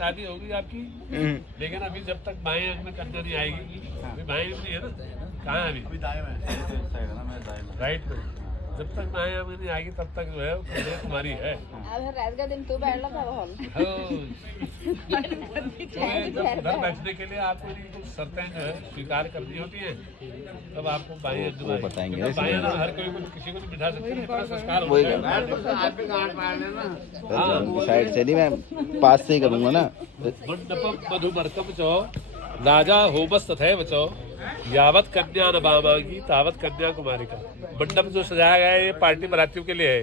शादी होगी आपकी, लेकिन अभी जब तक बाएं अंग में कन्या नहीं आएगी, अभी बाएं नहीं है ना, कहाँ है अभी राइट में, जब तक बाएं अंग में नहीं आएगी तब तक जो है कन्या तुम्हारी है। रात का दिन तू बैठ लो घर बैठने के लिए आपको कुछ शर्तें जो है स्वीकार करनी होती है, तब आपको बाएं अंग में बताएंगे। बाएं अंग हर कोई किसी को नहीं बिठा सकते, इतना संस्कार साइड से नहीं, मैं पास से ही करूंगा ना। मंडपम मधुमर्कम चो राजा होमस तथैव चो यावत कन्या न बामांगी तावत कन्या कुमारी का। मंडप जो सजाया गया है ये पार्टी बरातियों के लिए है,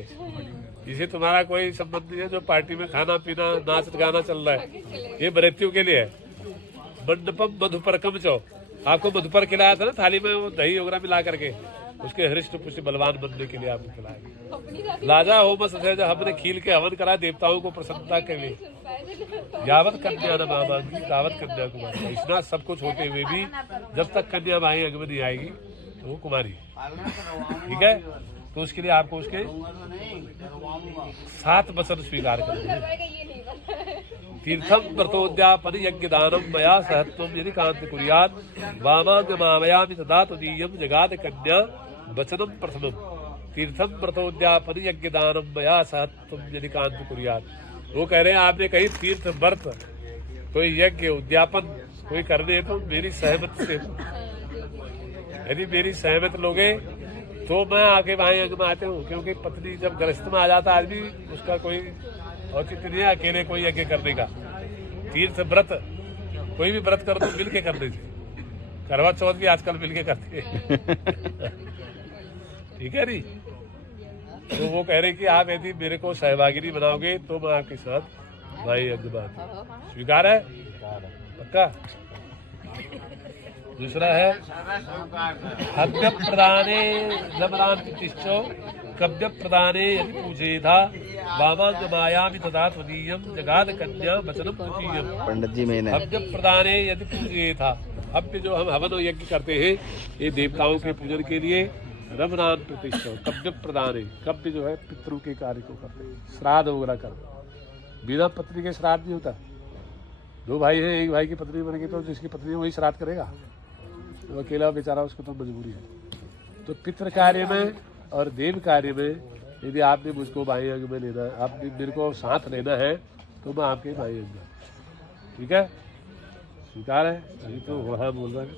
इसे तुम्हारा कोई संबंध नहीं है। जो पार्टी में खाना पीना नाच गाना चल रहा है ये बरातियों के लिए है। मंडपम मधुपरकम चो, आपको मधुपर खिलाया था ना थाली में, वो दही वगैरह मिला करके, उसके हृष्ट पुष्ट बलवान बनने के लिए आपको खिलाया। राजा होमस तथैव, हमने खील के हवन करा देवताओं को प्रसन्नता के लिए। यावत कन्या न बामांगी तावत कन्या कुमारी, इतना सब कुछ होते हुए भी जब तक कन्या बाएं अंग में नहीं आएगी तो वो कुमारी, ठीक है। तो उसके लिए आपको उसके 7 वचन स्वीकार करने। तीर्थम व्रतोद्यापन यज्ञ दानम मया सहत्वम यदि कांत कुर्यात् वामांग मामयामि तदा तदीयं जगाद कन्या वचनम प्रथमम। तीर्थम व्रतोद्यापन यज्ञ दानम मया सहत्वम यदि कांत कुर्यात्, वो कह रहे हैं आपने कहीं तीर्थ व्रत कोई यज्ञ उद्यापन कोई करने तो मेरी सहमत से, यदि मेरी सहमत लोगे तो मैं आके बाएं अंग में आते हूँ। क्योंकि पत्नी जब गृहस्थ में आ जाता आदमी, उसका कोई औचित्य नहीं है अकेले कोई यज्ञ करने का। तीर्थ व्रत कोई भी व्रत करो तो मिल के करने से, करवा चौथ भी आजकल मिल के करते हैं ठीक है नी। तो वो कह रहे कि आप यदि मेरे को सहभागिनी बनाओगे तो मैं आपके साथ भाई अग्निबाद स्वीकार है पक्का। दूसरा है हव्य प्रदाने नमरान प्रतिष्ठो कव्य प्रदाने यदि पूजे था वामांग मायामि तदा त्वदीयं जगाद कन्या वचनम तृतीयम। पंडित जी में हव्य प्रदाने यदि पूजे था, हव्य जो हम हवन यज्ञ करते हैं ये देवताओं के पूजन के लिए। रमनान प्रतिष्ठा कव्य प्रदान, कव्य जो है पितरों के कार्य को करते हैं, श्राद्ध वगैरह करते। बिना पत्नी के श्राद्ध नहीं होता। 2 भाई हैं, एक भाई की पत्नी बनेगी तो जिसकी पत्नी है वही श्राद्ध करेगा, तो अकेला बेचारा उसको तो मजबूरी है। तो पितृ कार्य में और देव कार्य में यदि आपने मुझको बाएं अंग में लेना, आपने मेरे को साथ लेना है तो मैं आपके बाएं अंग में, ठीक है स्वीकार है। अभी तो वहाँ बोल रहा है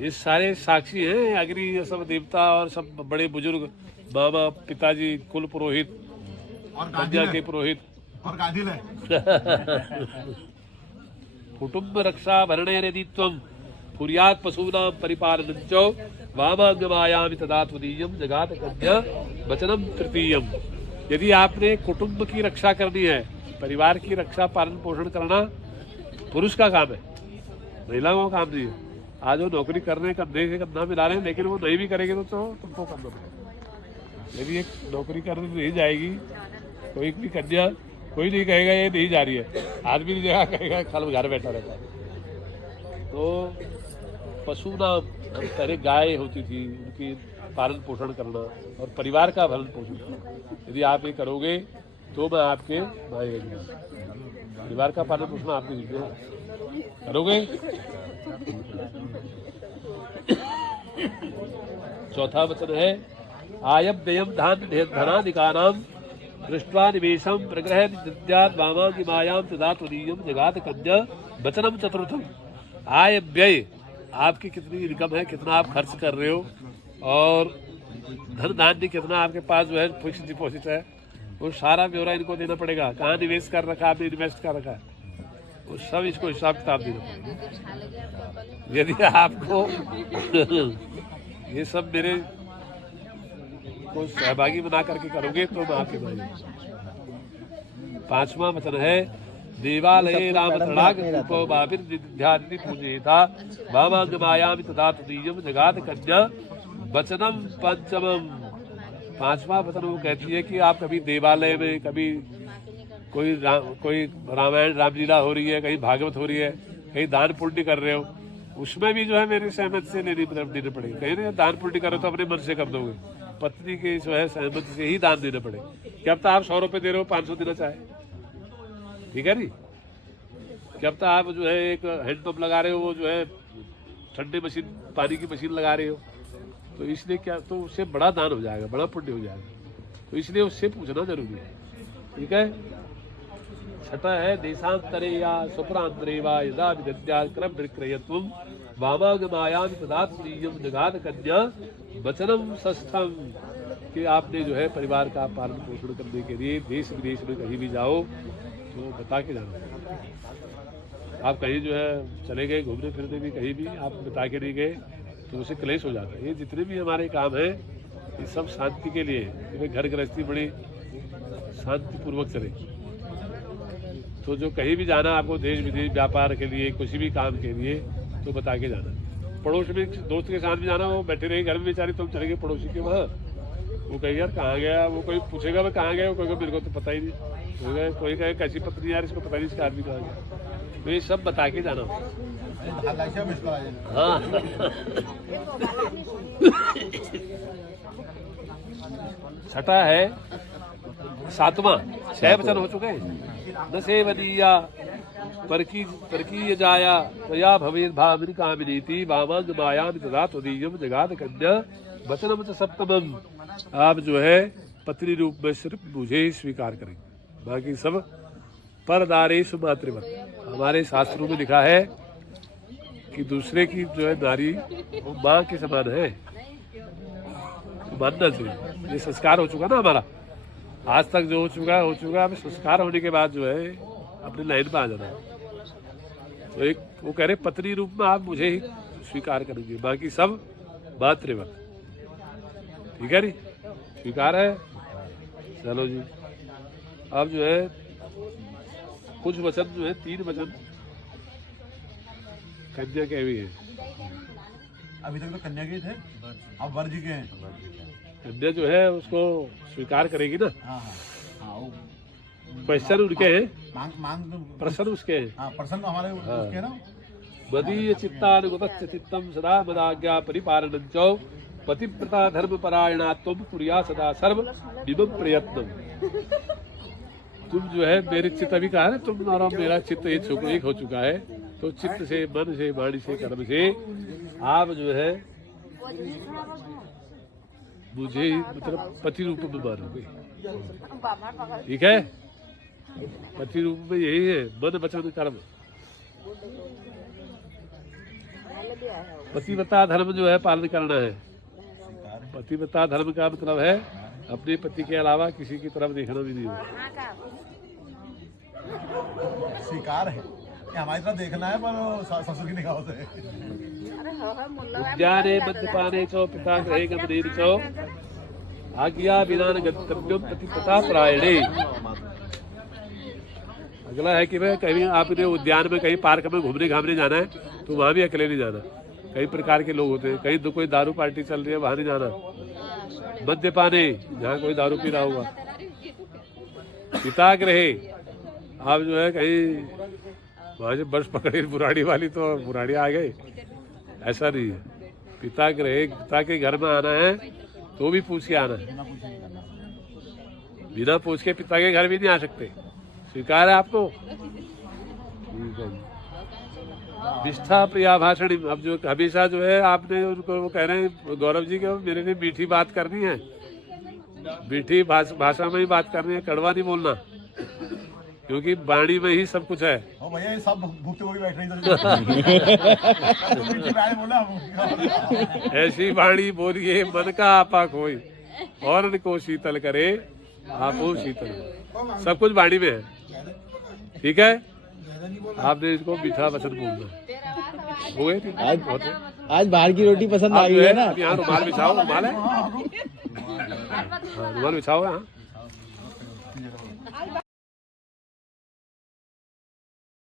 ये सारे साक्षी हैं, अग्नि ये सब देवता और सब बड़े बुजुर्ग, मामा पिताजी कुल पुरोहित कन्या के पुरोहित और गादिल है कुटुंब रक्षा भरणे रदित्वम कुर्यात् पशूनां परिपालनञ्च वामांगमायामि तदा त्वदीयं जगात कन्या वचनम तृतीयम। यदि आपने कुटुंब की रक्षा करनी है, परिवार की रक्षा पालन पोषण करना पुरुष का काम है, महिलाओं का काम नहीं है। आज वो नौकरी करने कंधे से कंधा मिला रहे हैं, लेकिन वो नहीं भी करेंगे तो तुमको करना पड़ेगा। यदि एक नौकरी करने नहीं जाएगी कोई भी कन्या, कोई नहीं कहेगा ये नहीं जा रही है, आदमी नहीं जगह कहेगा खाली घर बैठा रहता है। तो पशु नाम पहले गाय होती थी, उनकी पालन पोषण करना और परिवार का भरण पोषण करना, यदि आप ये करोगे तो मैं आपके भाई परिवार का पालन पोषण आपके जीते करोगे। चौथा वचन है आयम व्ययम धनादिकानाम दृष्ट्वा निवेशम प्रग्रह निद्यात् वामांगी मायाम तदा त्वदीयं जगात कन्या वचनम चतुर्थम। आय व्यय आपकी कितनी इनकम है, कितना आप खर्च कर रहे हो, और धन धान्य कितना आपके पास जो है फिक्स डिपॉजिट है, वो सारा ब्यौरा इनको देना पड़ेगा। कहाँ निवेश कर रखा है आपने, इन्वेस्ट कर रखा है, वो सब इसको हिसाब किताब देना पड़ेगा। यदि आपको ये सब मेरे को सहभागी बना करके करोगे तो मैं आपके भाई। 5वां वचन है देवालये राम पूजेता वामांग मायामि तदा तदीयं जगात कन्या वचनम पंचमम। 5वां वचन वो कहती है कि आप कभी देवालय में, कभी कोई रामायण रामलीला हो रही है, कहीं भागवत हो रही है, कहीं दान पुण्य कर रहे हो, उसमें भी जो है मेरी सहमति से देनी पड़ेगी। कहीं ना दान पुण्य करो तो अपने मन से कर दोगे, पत्नी की जो है सहमति से ही दान देना पड़ेगा। क्या अब तो आप 100 रुपये दे रहे हो 500 देना चाहे, ठीक है नी। कि अब तो आप जो है एक हैंडपंप लगा रहे हो, वो जो है ठंडे मशीन, पानी की मशीन लगा रहे हो, तो इसलिए क्या, तो उससे बड़ा दान हो जाएगा, बड़ा पुण्य हो जाएगा, तो इसलिए उससे पूछना जरूरी है। ठीक है। छठा है देशांतरे या स्वप्रांतरे वा यदा विद्याक्रम विक्रयत्वम वामागमायाम तदा तुरीयम जगाद कन्या वचनम षष्ठम, कि आपने जो है परिवार का पालन पोषण करने के लिए देश विदेश में कहीं भी जाओ तो बता के जाना। आप कहीं जो है चले गए घूमने फिरने भी, कहीं भी आप बता के नहीं गए तो उसे क्लेश हो जाता है। ये जितने भी हमारे काम हैं ये सब शांति के लिए है, कि घर गृहस्थी बड़ी शांतिपूर्वक चले। तो जो कहीं भी जाना आपको, देश विदेश व्यापार के लिए, किसी भी काम के लिए, तो बता के जाना। पड़ोस में दोस्त के साथ भी जाना, वो बैठे रहे घर में बेचारे, तुम चले गए पड़ोसी के वहाँ, वो कहेगा यार कहाँ गया, वो कोई पूछेगा मैं कहाँ गया, वो कहेगा मेरे को तो पता ही नहीं, कोई कहे कैसी पत्नी यार इसको पता नहीं इसका आदमी कहाँ गया, तो ये सब बता के जाना। हाँ छठा है सातवां, 6 वचन हो चुके हैं। न सेवनीया परकी जाया तया भवेद भामिनी कामिनीति वामांग मायाम तदा त्वदीयम जगाद कन्या वचनम च सप्तमम। आप जो है पत्नी रूप में सिर्फ मुझे ही स्वीकार करेंगे, बाकी सब परदारेषु मातृवत। हमारे शास्त्रों में लिखा है कि दूसरे की जो है नारी वो माँ के समान है, मानना चाहिए। ये संस्कार हो चुका ना हमारा, आज तक जो हो चुका। अब संस्कार होने के बाद जो है अपने लाइन पे आ जाना। तो एक वो कह रहे पत्नी रूप में आप मुझे ही स्वीकार करेंगे, बाकी सब मातृवत। ठीक है नी, स्वीकार है। चलो जी, अब जो है कुछ वचन जो है 3 वचन कन्या के भी है। अभी तक तो कन्या के थे, अब वर जी के हैं। कन्या जो है उसको स्वीकार करेगी ना। हाँ हाँ, क्वेश्चन उनके हैं, मांग प्रश्न उसके हैं। हाँ, प्रश्न हमारे उसके हैं ना। मदीय चित्तानुगतस्य चित्तम सदा मदाज्ञा परिपालनं च पतिव्रता धर्म परायणा तुम कुर्या सदा सर्व विमम प्रयत्नम। तुम जो है मेरे चित्त, अभी कहा ना तुम और मेरा चित्त एक हो चुका है, तो चित्त से, मन से, वाणी से, कर्म से आप जो है मुझे मतलब पति रूप में मानोगे। ठीक है, पति रूप में यही है, मन वचन कर्म। पतिव्रता धर्म जो है पालन करना है। पतिव्रता धर्म का मतलब है अपने पति के अलावा किसी की तरफ देखना भी नहीं हो। स्वीकार है कि हमारी तरफ देखना है, पर ससुर की निगाहों से। उद्याने मद्यपाने चो पिता गृहे गमनेन चो आज्ञा बिना न गंतव्यम पतिव्रता परायणे। अगला है कि भाई कहीं आपने उद्यान में, कहीं पार्क में घूमने घामने जाना है तो वहां भी अकेले नहीं जाना। कई प्रकार के लोग होते हैं, कहीं तो कोई दारू पार्टी चल रही है वहां नहीं जाना। मद्यपाने, जहाँ कोई दारू पी रहा होगा। पिता गृहे, आप जो है कहीं वहां से बस पकड़ी बुराड़ी वाली तो बुराड़ी आ गई, ऐसा नहीं है। पिता गृहे, पिता के घर में आना है तो भी पूछ के आना है, बिना पूछ के पिता के घर भी नहीं आ सकते। स्वीकार है आपको? निष्ठा प्रिया भाषण। अब जो हमेशा जो है आपने उनको, वो कह रहे हैं गौरव जी के मेरे लिए मीठी बात करनी है, मीठी भाषा में ही बात करनी है, कड़वा नहीं बोलना, क्योंकि वाणी में ही सब कुछ है। भैया ये सब भूखते हुए बैठ रही ऐसी वाणी बोलिए मन का आपा खोई, और को शीतल करे आपो शीतल। सब कुछ वाणी में है। ठीक है, आपने इसको मीठा वचन बोलना। हो गए? आज बाहर की रोटी पसंद आ गई है ना। यहाँ रुमाल बिछाओ, रुमाल है, रुमाल बिछाओ। हाँ